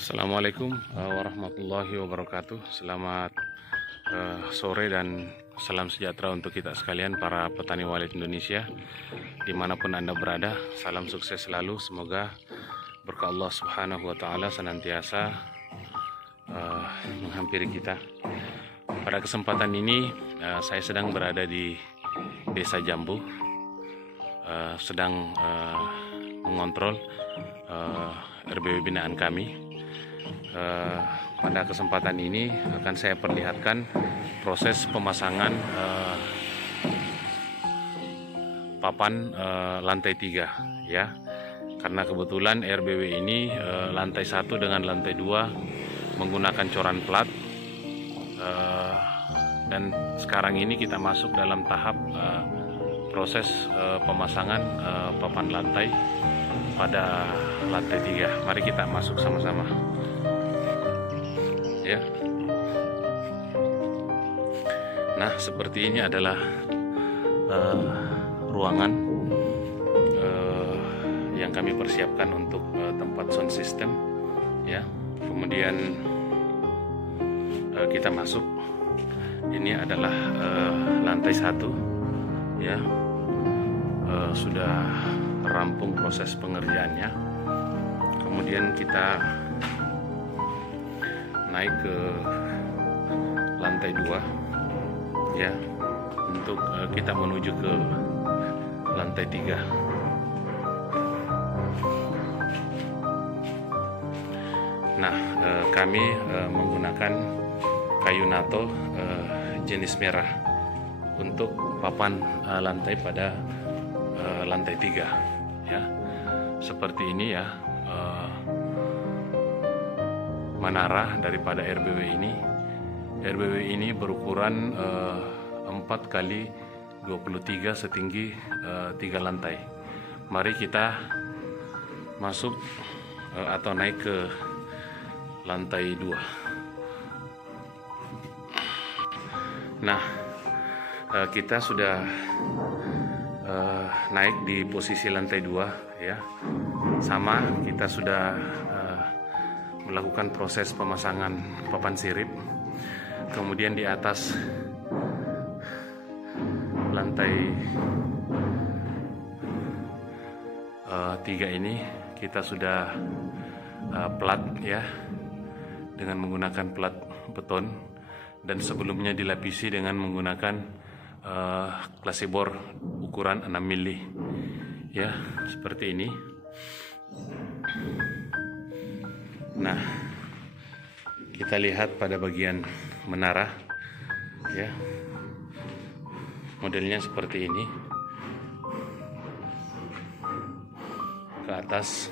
Assalamualaikum warahmatullahi wabarakatuh. Selamat sore dan salam sejahtera untuk kita sekalian para petani walet Indonesia dimanapun Anda berada. Salam sukses selalu. Semoga berkah Allah Subhanahu wa Ta'ala senantiasa menghampiri kita. Pada kesempatan ini saya sedang berada di Desa Jambu, sedang mengontrol RBW binaan kami. Pada kesempatan ini akan saya perlihatkan proses pemasangan papan lantai 3 ya, karena kebetulan RBW ini lantai 1 dengan lantai 2 menggunakan coran plat, dan sekarang ini kita masuk dalam tahap proses pemasangan papan lantai pada lantai 3. Mari kita masuk sama-sama ya. Nah, seperti ini adalah ruangan yang kami persiapkan untuk tempat sound system ya. Kemudian kita masuk. Ini adalah lantai 1 ya. Sudah rampung proses pengerjaannya. Kemudian kita naik ke lantai 2 ya, untuk kita menuju ke lantai 3. Nah, kami menggunakan kayu nato jenis merah untuk papan lantai pada lantai 3 ya. Seperti ini ya menara daripada RBW ini. RBW ini berukuran 4 kali 23 setinggi 3 lantai. Mari kita masuk atau naik ke lantai 2. Nah, kita sudah naik di posisi lantai 2 ya. Sama, kita sudah melakukan proses pemasangan papan sirip. Kemudian di atas lantai 3 ini kita sudah plat ya, dengan menggunakan plat beton, dan sebelumnya dilapisi dengan menggunakan klasebor ukuran 6 mili ya, seperti ini. Nah, kita lihat pada bagian menara ya, modelnya seperti ini. Ke atas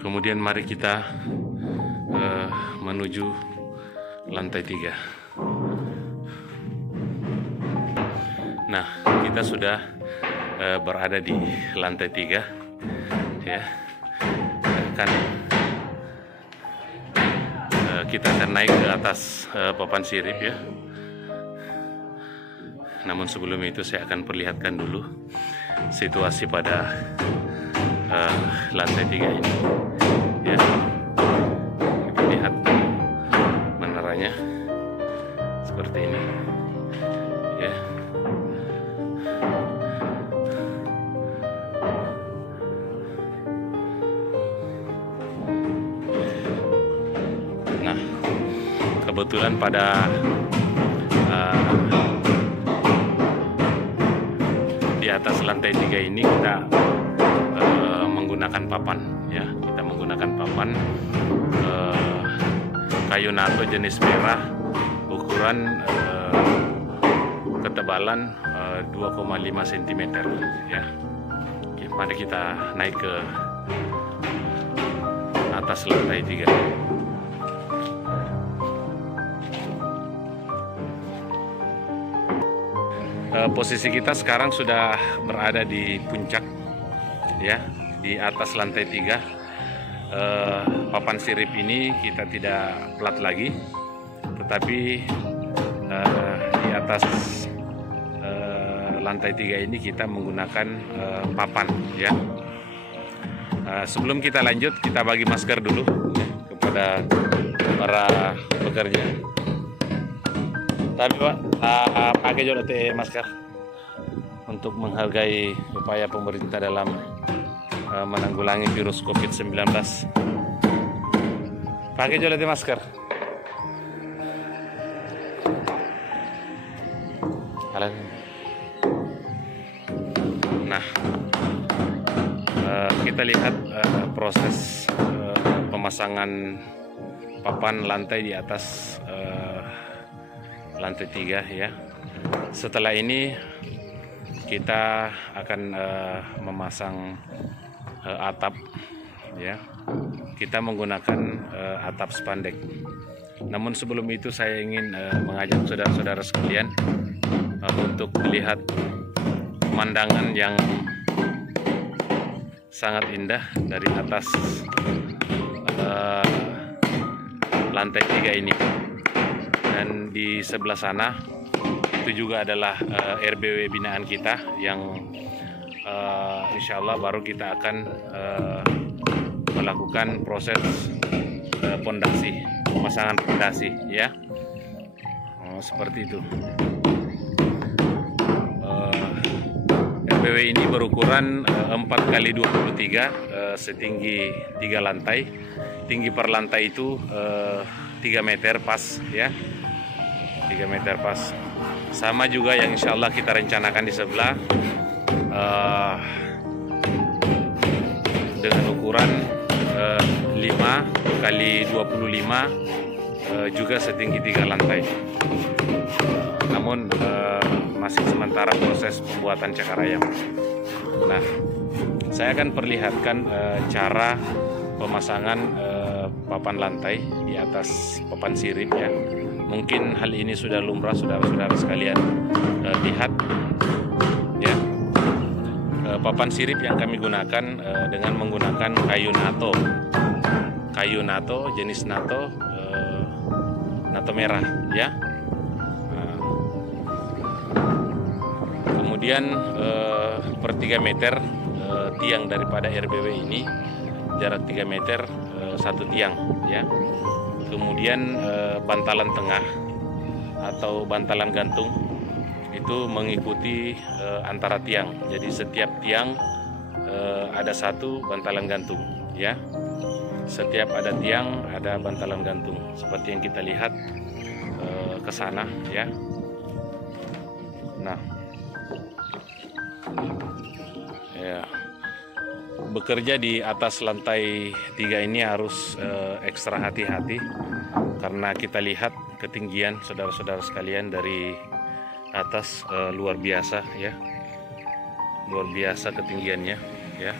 kemudian mari kita menuju lantai 3. Nah, kita sudah berada di lantai 3 ya. Kita akan naik ke atas papan sirip ya. Namun sebelum itu saya akan perlihatkan dulu situasi pada lantai 3 ini ya. Kita lihat menaranya seperti ini ya. Nah, kebetulan pada di atas lantai 3 ini kita menggunakan papan ya. Kita menggunakan papan kayu nato jenis merah, ukuran ketebalan 2,5 cm ya. Oke, mari kita naik ke atas lantai 3. Posisi kita sekarang sudah berada di puncak ya, di atas lantai 3. Papan sirip ini kita tidak plat lagi, tetapi di atas lantai 3 ini kita menggunakan papan ya. Sebelum kita lanjut, kita bagi masker dulu ya, kepada para pekerja. Tapi Pak, pakai juga masker untuk menghargai upaya pemerintah dalam menanggulangi virus COVID-19. Pakai juga masker. Nah, kita lihat proses pemasangan papan lantai di atas lantai 3 ya. Setelah ini kita akan memasang atap ya. Kita menggunakan atap spandek. Namun sebelum itu saya ingin mengajak saudara-saudara sekalian untuk melihat pemandangan yang sangat indah dari atas lantai 3 ini. Dan di sebelah sana itu juga adalah RBW binaan kita yang insya Allah baru kita akan melakukan proses pondasi, pemasangan pondasi ya. Seperti itu. RBW ini berukuran 4x23, setinggi 3 lantai. Tinggi per lantai itu 3 meter pas ya. 3 meter pas. Sama juga yang insya Allah kita rencanakan di sebelah dengan ukuran 5x25 juga setinggi 3 lantai. Namun masih sementara proses pembuatan cakar ayam. Nah, saya akan perlihatkan cara pemasangan papan lantai di atas papan sirip ya. Mungkin hal ini sudah lumrah saudara-saudara sekalian lihat ya. Papan sirip yang kami gunakan dengan menggunakan kayu nato jenis nato merah ya. Kemudian per 3 meter tiang daripada RBW ini, jarak 3 meter satu tiang ya. Kemudian bantalan tengah atau bantalan gantung itu mengikuti antara tiang. Jadi setiap tiang ada satu bantalan gantung ya. Setiap ada tiang ada bantalan gantung seperti yang kita lihat ke sana ya. Nah, ya, bekerja di atas lantai 3 ini harus ekstra hati-hati karena kita lihat ketinggian saudara-saudara sekalian dari atas luar biasa ya, luar biasa ketinggiannya ya.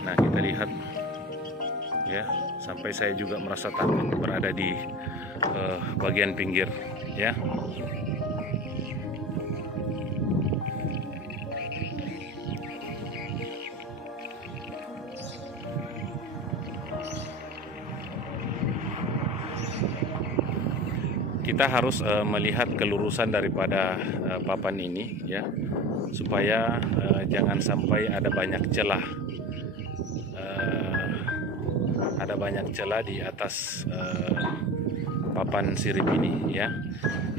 Nah, kita lihat ya, sampai saya juga merasa takut berada di bagian pinggir ya. Kita harus melihat kelurusan daripada papan ini ya, supaya jangan sampai ada banyak celah. Ada banyak celah di atas papan sirip ini ya.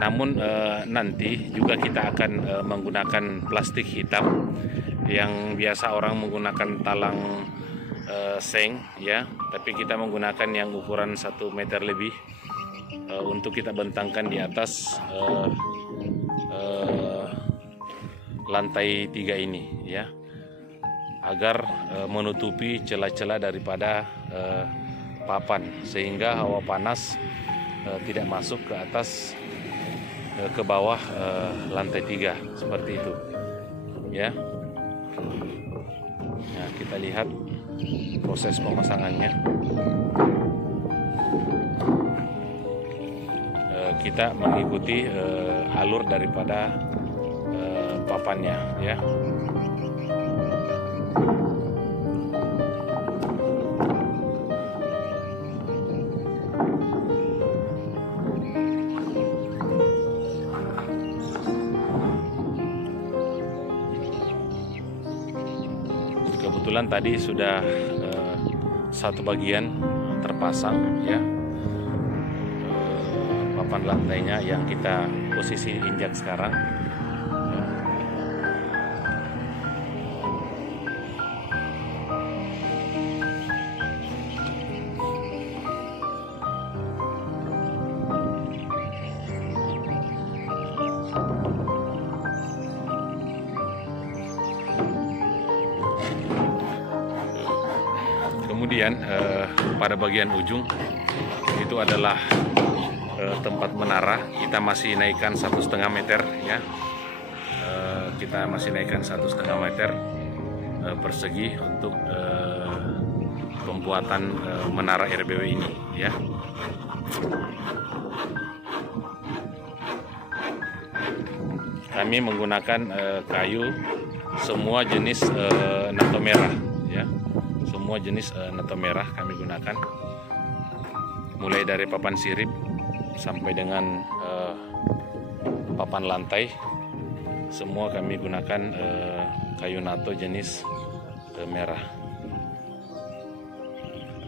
Namun nanti juga kita akan menggunakan plastik hitam yang biasa orang menggunakan talang seng ya, tapi kita menggunakan yang ukuran 1 meter lebih untuk kita bentangkan di atas lantai 3 ini ya, agar menutupi celah-celah daripada papan sehingga hawa panas tidak masuk ke atas ke bawah lantai 3 seperti itu ya. Nah, kita lihat proses pemasangannya. Kita mengikuti alur daripada papannya ya. kebetulan tadi sudah satu bagian terpasang ya, papan lantainya yang kita posisi injak sekarang. Kemudian pada bagian ujung itu adalah tempat menara. Kita masih naikkan 1,5 meter ya. Kita masih naikkan 1,5 meter persegi untuk pembuatan menara RBW ini ya. Kami menggunakan kayu semua jenis nato merah ya. Semua jenis nato merah kami gunakan, mulai dari papan sirip sampai dengan papan lantai, semua kami gunakan kayu nato jenis merah.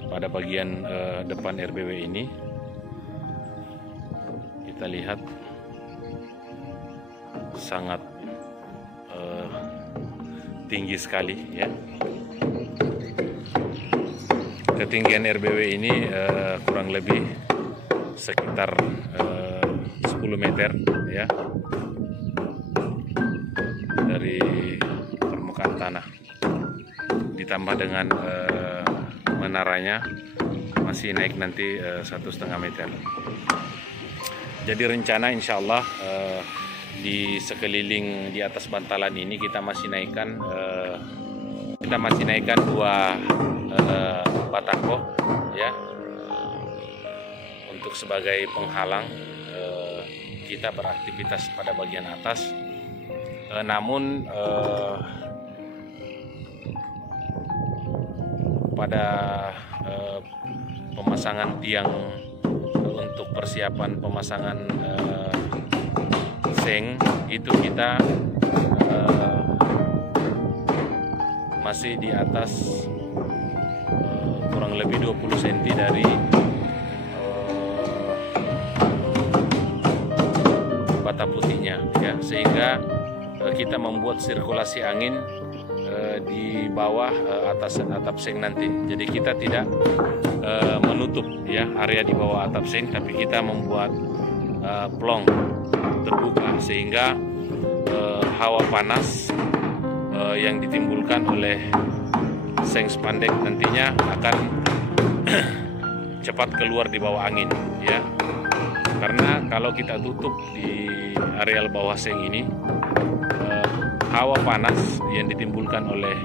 Pada bagian depan RBW ini kita lihat sangat tinggi sekali ya. Ketinggian RBW ini kurang lebih sekitar 10 meter ya dari permukaan tanah. Ditambah dengan menaranya masih naik nanti 1,5 meter. Jadi rencana insya Allah di sekeliling di atas bantalan ini kita masih naikkan dua batako ya, untuk sebagai penghalang kita beraktivitas pada bagian atas. Namun pada pemasangan tiang untuk persiapan pemasangan seng itu kita masih di atas kurang lebih 20 cm dari bata putihnya ya, sehingga kita membuat sirkulasi angin di bawah atas atap seng nanti. Jadi kita tidak menutup ya area di bawah atap seng, tapi kita membuat plong terbuka sehingga hawa panas yang ditimbulkan oleh seng spandek nantinya akan cepat keluar di bawah angin ya. Karena kalau kita tutup di areal bawah seng ini, hawa panas yang ditimbulkan oleh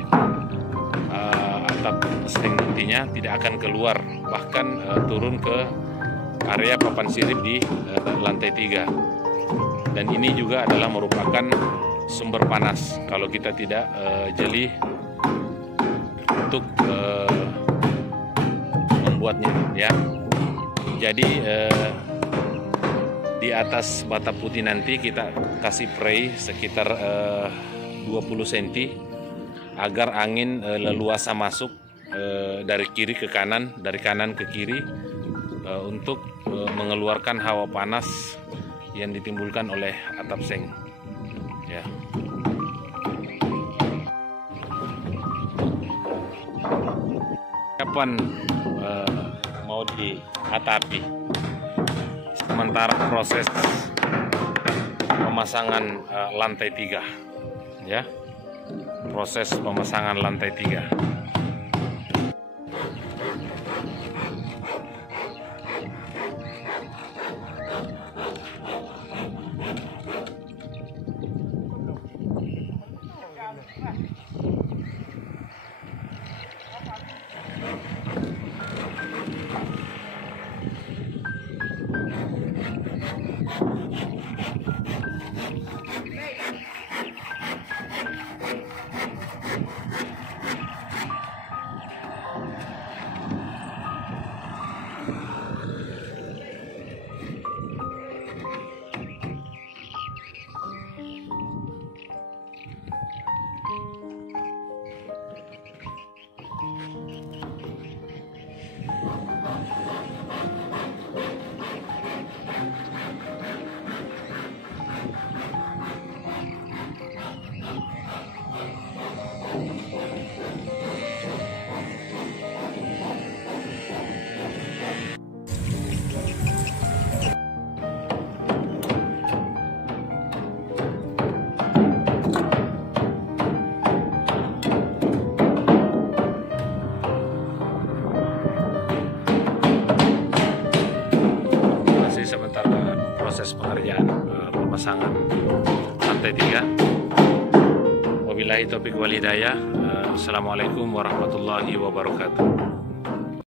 atap seng nantinya tidak akan keluar, bahkan turun ke area papan sirip di lantai 3. Dan ini juga adalah merupakan sumber panas kalau kita tidak jeli untuk membuatnya ya. Jadi di atas bata putih nanti kita kasih prei sekitar 20 cm agar angin leluasa masuk dari kiri ke kanan, dari kanan ke kiri untuk mengeluarkan hawa panas yang ditimbulkan oleh atap seng ya. Kapan mau diatapi? Sementara proses pemasangan lantai 3 ya, proses pemasangan lantai 3. proses pengerjaan pemasangan lantai 3. Wabillahi taufiq wal hidayah. Assalamualaikum warahmatullahi wabarakatuh.